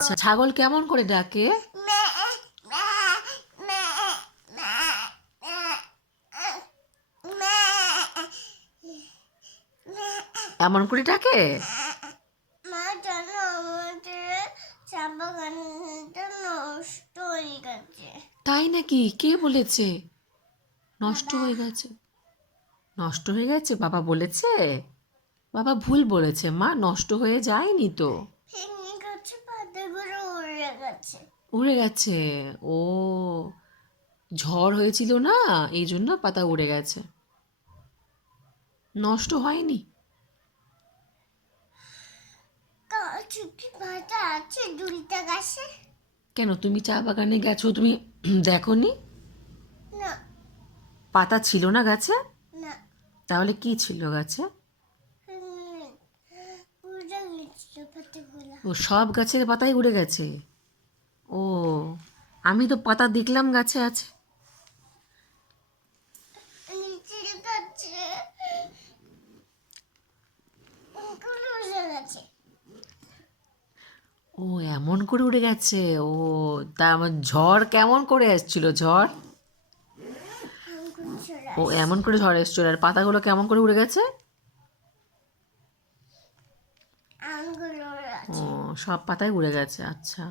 আচ্ছা, ছাগল কেমন করে ডাকে? এমন করে ডাকে? মা জানো আমাদের চা বাগানটা নষ্ট হয়ে গেছে। তাই নাকি? কে বলেছে নষ্ট বাবা হয়ে গেছে? নষ্ট হয়ে গেছে বাবা বলেছে? বাবা ভুল বলেছে মা, নষ্ট হয়ে যায়নি তো। ভেঙে গেছে, পাতাগুলো উড়ে গেছে। উড়ে গেছে? ও, ঝড় হয়েছিল না, এই জন্য পাতা উড়ে গেছে, নষ্ট হয়নি। গাছে কি পাতা আছে দুলটা গাছে? কেন, তুমি চা বাগানে গেছো, তুমি দেখোনি? না পাতা ছিল না গাছে? না, তাহলে কি ছিল গাছে? উড়ে গেছিল পাতাগুলো। ও, সব গাছের পাতাই উড়ে গেছে? ও, আমি তো পাতা দেখলাম গাছে আছে। নিচের গাছে ওগুলো উড়ে গেছে। ও, এমন করে উড়ে গেছে। ও, তা আমার ঝড় কেমন করে এসছিল ঝড়? আঙ্গুল চলে ও, আসছে। এমন করে ঝড় এসছিল, আর পাতাগুলো কেমন করে উড়ে গেছে? আঙ্গুল উড়ে ও, আছে। সব পাতাই উড়ে গেছে, আচ্ছা।